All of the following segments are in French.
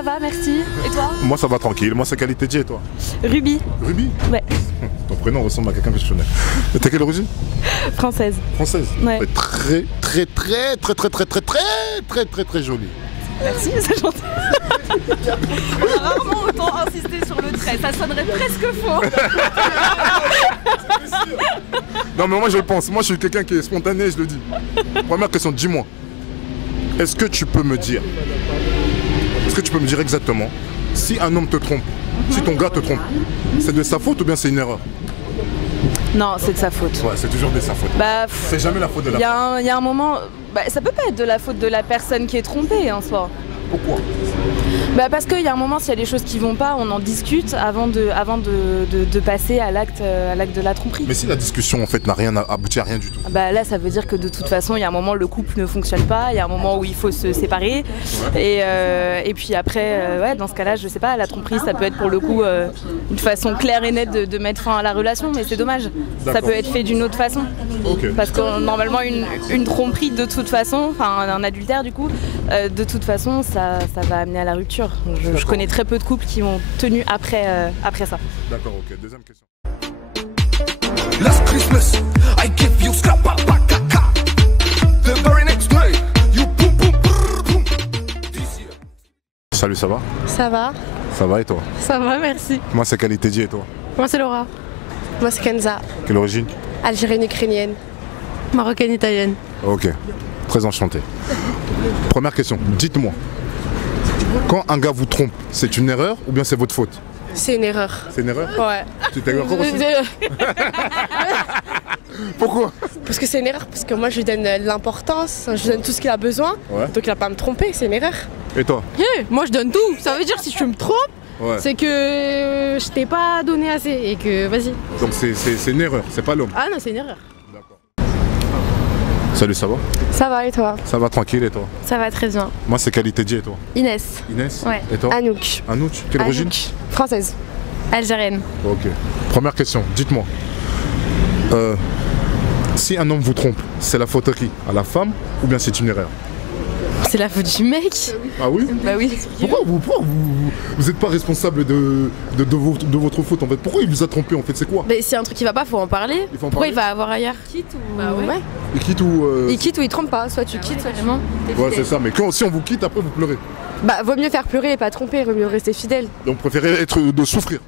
Ça va, merci. Et toi? Moi ça va tranquille, moi c'est qualité J et toi? Ruby. Ruby? Ouais. Ton prénom ressemble à quelqu'un que je connais. Et t'as quelle origine? Française. Française? Ouais. Très jolie. Merci, c'est gentil. On a rarement autant insisté sur le trait, ça sonnerait presque faux. Non mais moi je le pense, moi je suis quelqu'un qui est spontané, je le dis. Première question, dis-moi. Est-ce que tu peux me dire exactement si un homme te trompe, si ton gars te trompe, c'est de sa faute ou bien c'est une erreur? Non, c'est de sa faute. Ouais, c'est toujours de sa faute. Bah, c'est jamais la faute de la personne. Il y a un moment, ça peut pas être de la faute de la personne qui est trompée en soi. Pourquoi? Parce qu'il y a un moment, s'il y a des choses qui vont pas, on en discute avant de passer à l'acte de la tromperie. Mais si la discussion en fait n'a rien abouti à rien du tout. Là, ça veut dire que de toute façon, il y a un moment, le couple ne fonctionne pas, il y a un moment où il faut se séparer. Et puis après, dans ce cas-là, je sais pas, la tromperie, ça peut être pour le coup une façon claire et nette de mettre fin à la relation, mais c'est dommage. Ça peut être fait d'une autre façon. Okay. Parce que normalement, une tromperie, de toute façon, enfin un adultère du coup, de toute façon, ça va amener à la rupture. Je connais très peu de couples qui ont tenu après ça. D'accord, ok. Deuxième question. Last Christmas, I give you scrap pa pa ka ka. The very next day, you boom boom brrr, boom. This year. Salut, ça va? Ça va? Ça va et toi? Ça va, merci. Moi c'est qualité J et toi? Moi c'est Laura. Moi c'est Kenza. Quelle origine? Algérienne ukrainienne. Marocaine italienne. Ok, très enchanté. Première question, dites-moi. Quand un gars vous trompe, c'est une erreur ou bien c'est votre faute? C'est une erreur. C'est une erreur? Ouais. Tu t'es d'accord aussi? Pourquoi? Parce que c'est une erreur, parce que moi je lui donne l'importance, je lui donne tout ce qu'il a besoin, donc il va pas me tromper, c'est une erreur. Et toi? Moi je donne tout, ça veut dire si je me trompe, c'est que je t'ai pas donné assez et que vas-y. Donc c'est une erreur, c'est pas l'homme? Ah non, c'est une erreur. Salut, ça va? Ça va et toi? Ça va tranquille et toi? Ça va très bien. Moi c'est qualité J et toi? Inès. Inès? Ouais. Et toi? Anouk. Anouk? Quelle origine? Française. Algérienne. Ok. Première question, dites-moi. Si un homme vous trompe, c'est la faute à qui? À la femme ou bien c'est une erreur? C'est la faute du mec. Ah oui? Bah oui. Pourquoi vous êtes pas responsable de votre faute en fait? Pourquoi il vous a trompé en fait? C'est quoi? Mais s'il y a un truc qui va pas, faut en parler. Pourquoi il va avoir ailleurs? Quitte ou... Bah ouais. Il quitte ou... Il quitte ou il trompe pas, soit tu quittes, soit vraiment. Ouais c'est ça, mais si on vous quitte après vous pleurez. Bah vaut mieux faire pleurer et pas tromper, vaut mieux rester fidèle. Donc préférez de souffrir?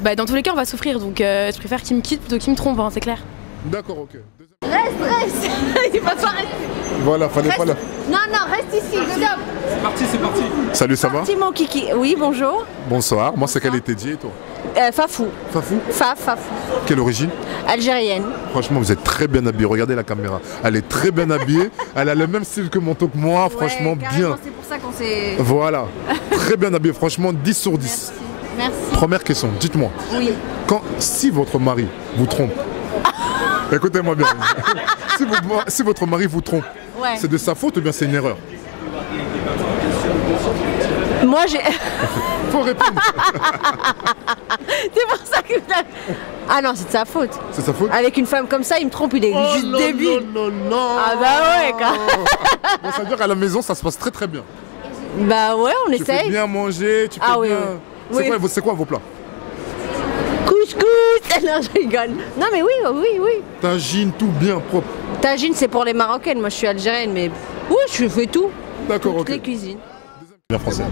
Bah dans tous les cas on va souffrir, donc je préfère qu'il me quitte plutôt qu'il me trompe, hein, c'est clair. D'accord, ok. Reste. Il va pas rester. Voilà, fallait pas là. Non, reste ici, stop. C'est parti. Salut, ça va? C'est mon kiki. Oui, bonjour. Bonsoir, moi c'est qualité J et toi? Fafou. Fafou? Fafou. Quelle origine? Algérienne. Franchement, vous êtes très bien habillée, regardez la caméra. Elle est très bien habillée, elle a le même style que manteau que moi, franchement bien. C'est pour ça qu'on s'est... Voilà, très bien habillée, franchement 10 sur 10. Merci. Première question, dites-moi. Oui. Si votre mari vous trompe, écoutez-moi bien, si votre mari vous trompe, c'est de sa faute ou bien c'est une erreur? Moi j'ai... Faut répondre. C'est pour ça que... Ah non, c'est de sa faute. C'est sa faute? Avec une femme comme ça, il me trompe, il est juste débile. Non. Ah bah ouais, quoi. Bon, ça veut dire qu'à la maison, ça se passe très très bien. Bah ouais, on Tu fais essaye. bien manger, tu fais Ah oui, bien... oui. C'est quoi vos plats? Couscous. Non, je rigole. Non mais oui. Tagine, tout bien propre. Tagine, c'est pour les Marocaines. Moi, je suis algérienne, mais oui, je fais tout. D'accord, Toutes ok. les cuisines. Bien français.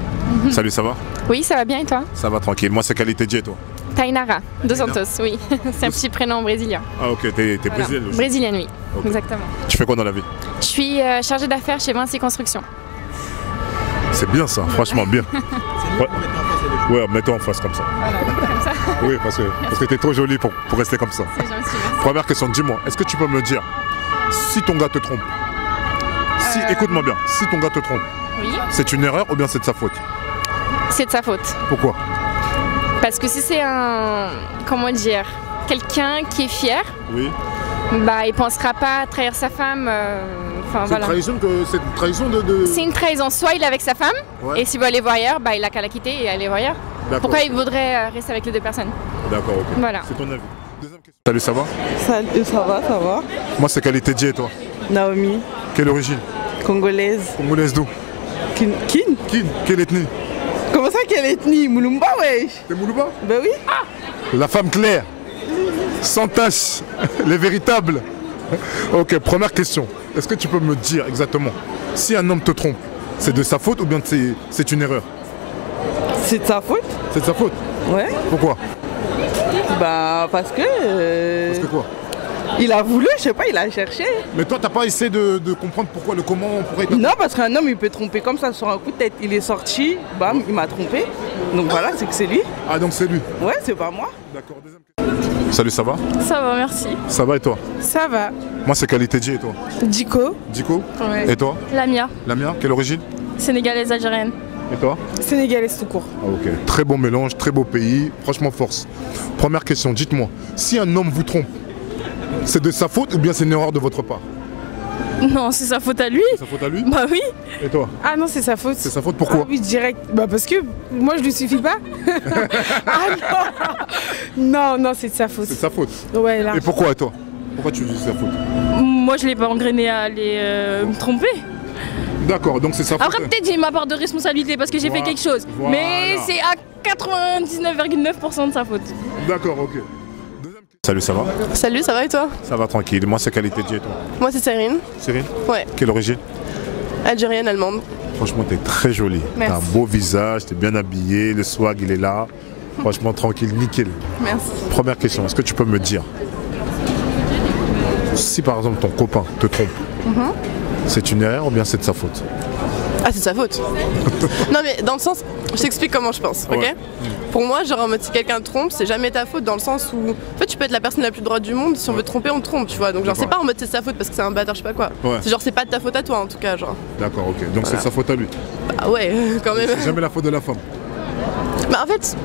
Salut, ça va? Oui, ça va bien et toi? Ça va tranquille. Moi, c'est qualité J et toi? Tainara, dos Santos, oui. C'est un petit prénom brésilien. Ah, ok, t'es Voilà. brésilienne aussi. Brésilienne, oui. Okay. Exactement. Tu fais quoi dans la vie? Je suis chargée d'affaires chez Vinci Construction. C'est bien ça, franchement bien. Ouais, mets-toi en face comme ça. Voilà, comme ça. Oui, parce que t'es trop jolie pour rester comme ça. C'est gentil, merci. Première question, dis-moi, est-ce que tu peux me dire si ton gars te trompe? Écoute-moi bien, si ton gars te trompe, Oui, c'est une erreur ou bien c'est de sa faute? c'est de sa faute. Pourquoi? Parce que si c'est quelqu'un qui est fier, Oui. bah il pensera pas à trahir sa femme. C'est une trahison de... C'est une trahison. Soit il est avec sa femme, Ouais. et s'il veut aller voir ailleurs, bah il a qu'à la quitter et aller voir ailleurs. D'accord. Pourquoi il voudrait rester avec les deux personnes? D'accord, ok. Voilà. C'est ton avis. Deuxième question. Salut, ça va? Salut, ça va. Moi, c'est qualité J et toi? Naomi, Quelle origine? congolaise. Congolaise d'où? Kin. Quelle ethnie? quelle ethnie? Moulumba, ouais. T'es Moulouba? Ben oui. La femme claire, sans tache, les véritables. Ok, première question. Est-ce que tu peux me dire exactement, si un homme te trompe, c'est de sa faute ou bien c'est une erreur? C'est de sa faute? C'est de sa faute? Ouais. Pourquoi? Bah parce que... Parce que quoi? Il a voulu, je sais pas, il a cherché. Mais toi, t'as pas essayé de comprendre pourquoi, le comment, pourquoi il t'a... Non, parce qu'un homme, il peut tromper comme ça sur un coup de tête. Il est sorti, bam, il m'a trompé. Donc voilà, c'est que c'est lui. Ah, donc c'est lui? Ouais, c'est pas moi. D'accord, deuxième question. Salut, ça va? Ça va, merci. Ça va et toi? Ça va. Moi, c'est Qualité J et toi? Dico. Dico? Ouais. Et toi? Lamia, Lamia, quelle origine? sénégalaise algérienne. Et toi? Sénégalaise tout court. Ah, ok. Très bon mélange, très beau pays. Franchement, force. Première question, dites-moi, si un homme vous trompe, c'est de sa faute ou bien c'est une erreur de votre part? Non, c'est sa faute à lui. C'est sa faute à lui? Bah oui. Et toi? Ah non, c'est sa faute. C'est sa faute, pourquoi? Ah oui, direct. Bah parce que moi je lui suffis pas. Ah non. Non, c'est de sa faute. C'est de sa faute. Ouais, là. Et pourquoi et toi? Pourquoi tu dis que c'est sa faute? Moi, je l'ai pas engrainé à aller me tromper. D'accord, donc c'est sa faute. Après, peut-être j'ai ma part de responsabilité parce que j'ai fait quelque chose. Voilà. Mais c'est à 99,9% de sa faute. D'accord, ok. Salut, ça va? Salut, ça va et toi? Ça va tranquille. Moi, c'est Qualité J et toi? Moi, c'est Cyrine. Cyrine? Ouais. Quelle origine? Algérienne, allemande. Franchement, t'es très jolie. Merci. T'as un beau visage, t'es bien habillée, le swag, il est là. Franchement, tranquille, nickel. Merci. Première question, est-ce que tu peux me dire, si par exemple ton copain te trompe, c'est une erreur ou bien c'est de sa faute? Ah, c'est de sa faute. Non, mais dans le sens, je t'explique comment je pense, ok? Ouais. Pour moi, genre en mode si quelqu'un te trompe, c'est jamais ta faute dans le sens où, en fait, tu peux être la personne la plus droite du monde, si on veut te tromper, on te trompe, tu vois. Donc, genre, c'est pas en mode c'est de sa faute parce que c'est un bâtard, je sais pas quoi. Ouais. C'est genre, c'est pas de ta faute à toi en tout cas, genre. D'accord, ok. Donc c'est de sa faute à lui. Ah ouais, quand même. C'est jamais la faute de la femme. Bah, en fait,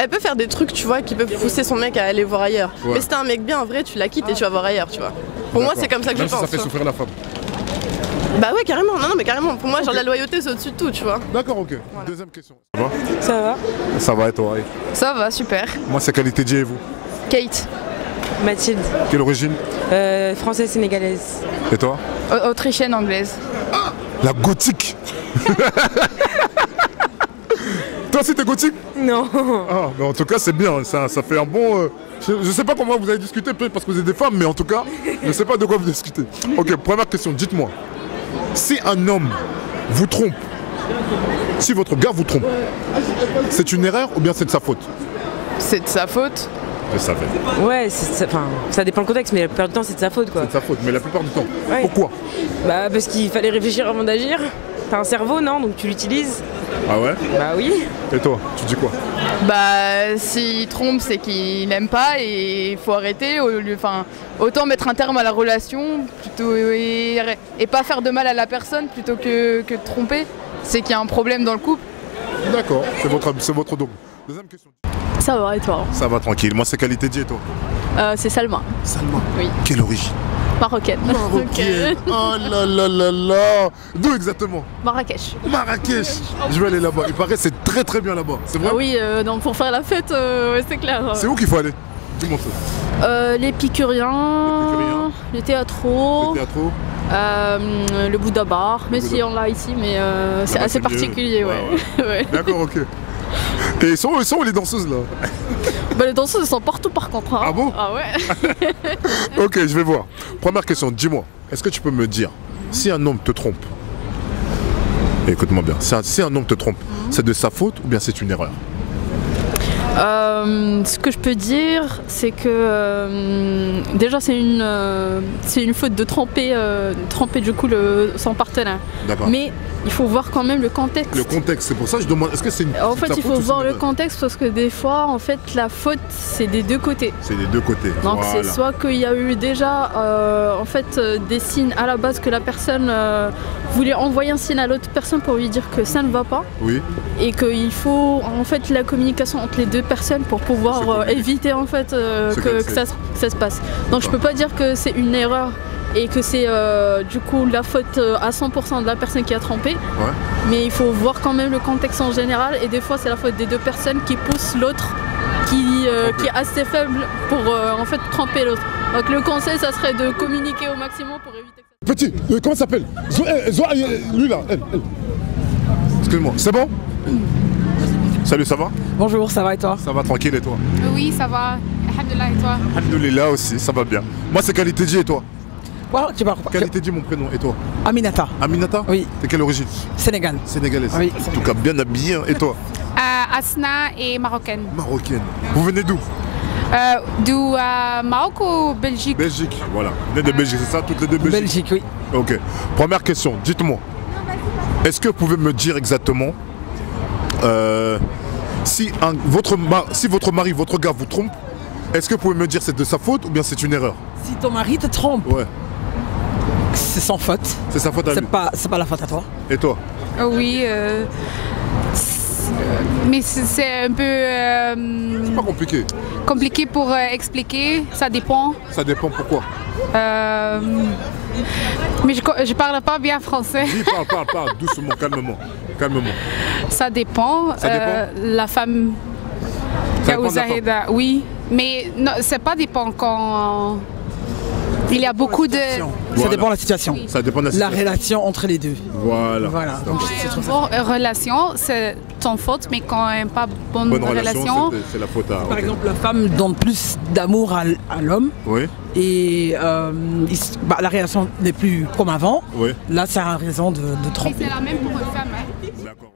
elle peut faire des trucs, tu vois, qui peuvent pousser son mec à aller voir ailleurs. Ouais. Mais si t'es un mec bien, en vrai, tu la quittes et tu vas voir ailleurs, tu vois. Pour moi, c'est comme ça que Même je si pense. ça fait tu vois. souffrir la femme. Bah ouais, carrément, non, mais carrément. Pour moi, genre la loyauté, c'est au-dessus de tout, tu vois. D'accord, ok. Deuxième question. Ça va? Ça va? Ça va et toi? Oui. Ça va, super. Moi, c'est Qualité J et vous? Kate, Mathilde. Quelle origine? Française sénégalaise. Et toi? autrichienne anglaise. La gothique. Toi aussi t'es gothique? Non. Ah, mais en tout cas c'est bien, ça fait un bon... Je sais pas comment vous avez discuté, peut-être parce que vous êtes des femmes, mais en tout cas, je sais pas de quoi vous discutez. Ok, première question, dites-moi. Si un homme vous trompe, si votre gars vous trompe, c'est une erreur ou bien c'est de sa faute? C'est de sa faute. Je savais. Ouais, ça dépend le contexte, mais la plupart du temps, c'est de sa faute, quoi. C'est de sa faute, mais la plupart du temps. Ouais. Pourquoi? Bah, parce qu'il fallait réfléchir avant d'agir. T'as un cerveau, non? Donc tu l'utilises. Ah ouais? Bah oui. Et toi, tu dis quoi? Bah, s'il trompe, c'est qu'il n'aime pas et il faut arrêter. Autant mettre un terme à la relation plutôt et pas faire de mal à la personne plutôt que de tromper. C'est qu'il y a un problème dans le couple. D'accord, c'est votre double. Deuxième question. Ça va et toi? Ça va tranquille, moi c'est Qualité J et toi? C'est Salma, Salma. Oui. Quelle origine? marocaine. Marocaine. Oh là là là là. D'où exactement? Marrakech. Marrakech. Je vais aller là-bas. Il paraît que c'est très très bien là-bas. C'est vrai? Ah oui, non, pour faire la fête, ouais, c'est clair. C'est où qu'il faut aller? Dis-moi ça. L'Épicurien, les théâtros, le Bouddha Bar, mais si on l'a ici, mais c'est assez particulier, ouais. Ouais. D'accord, ok. Et ils sont où les danseuses là? Bah, les danseuses elles sont partout par contre. Hein. Ah bon? Ah ouais. Ok, je vais voir. Première question, dis-moi, est-ce que tu peux me dire, si un homme te trompe, écoute-moi bien, si un homme te trompe, c'est de sa faute ou bien c'est une erreur? Ce que je peux dire, c'est que déjà c'est une faute de tromper du coup son partenaire. Mais il faut voir quand même le contexte. Le contexte, c'est pour ça que je demande, est-ce que c'est une faute? En fait, il faut voir le contexte parce que des fois, en fait, la faute, c'est des deux côtés. C'est des deux côtés. Donc c'est soit qu'il y a eu déjà en fait, des signes à la base que la personne voulait envoyer un signe à l'autre personne pour lui dire que ça ne va pas. Oui. Et qu'il faut en fait la communication entre les deux personnes pour pouvoir éviter en fait que ça se passe. Donc je peux pas dire que c'est une erreur et que c'est du coup la faute à 100% de la personne qui a trompé. Ouais. Mais il faut voir quand même le contexte en général et des fois c'est la faute des deux personnes qui poussent l'autre qui est assez faible pour en fait tromper l'autre. Donc le conseil ça serait de communiquer au maximum pour éviter que ça... Petit, comment ça s'appelle? Lui là, elle. Excuse-moi, c'est bon? Salut, ça va? Bonjour, ça va et toi? Ça va tranquille et toi? Oui, ça va. Alhamdulillah et toi? Alhamdulillah aussi, ça va bien. Moi c'est Qualité J et toi? Qualité J mon prénom et toi? Aminata. Aminata? Oui. T'es quelle origine? Sénégal. Sénégalaise. Oui. En tout cas bien habillée. Et toi? Asna et marocaine. Marocaine. Vous venez d'où? Du Maroc ou Belgique? Belgique, voilà. Vous venez de Belgique, c'est ça? Toutes les deux Belgique? Belgique, oui. Ok. Première question, dites-moi. Est-ce que vous pouvez me dire exactement si votre mari, votre gars vous trompe, est-ce que vous pouvez me dire c'est de sa faute ou bien c'est une erreur? Si ton mari te trompe, ouais. C'est sans faute. C'est sa faute à lui. C'est pas la faute à toi. Et toi? Oui. Mais c'est un peu... c'est pas compliqué. Compliqué pour expliquer, ça dépend. Ça dépend pourquoi? Mais je parle pas bien français. Oui, parle, doucement, calmement. Ça dépend. Ça dépend? La femme... Ça dépend de la femme. Oui, mais non, c'est pas dépend quand... Il y a beaucoup de... Ça dépend de la situation. Oui. Ça dépend de la situation. La relation entre les deux. Voilà. Donc, relation, c'est ton faute, mais quand il n'y a pas bonne relation, c'est la faute à... Par exemple, la femme donne plus d'amour à l'homme. Oui. Et la relation n'est plus comme avant. Oui. Là, ça a raison de tromper. c'est la même pour une femme. Hein. D'accord.